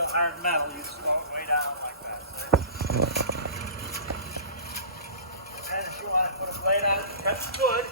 real hard metal, you slow it way down like that. See? And if you want to put a blade on it, cut the wood.